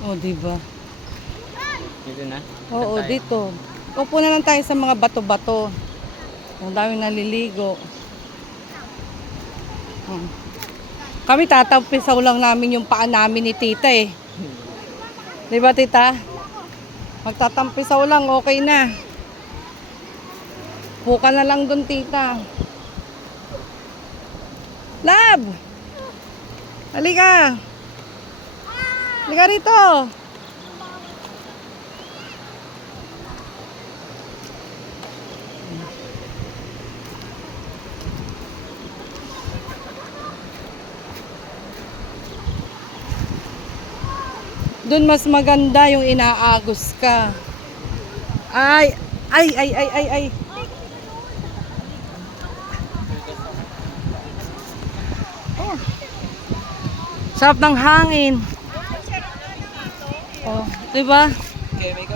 O, diba? Dito na? Oo, Saan tayo? dito. Upo na lang tayo sa mga bato-bato. Ang daming naliligo. Hmm. Kami tatampisaw lang namin yung paa namin ni tita eh. Di ba tita? Magtatampisaw lang, okay na. Puka na lang dun tita. Lab! Halika! Halika rito! Doon mas maganda yung inaagos ka. Ay, ay, ay, ay, ay, ay. Oh. Sarap ng hangin. Oh, 'di ba? Okay, may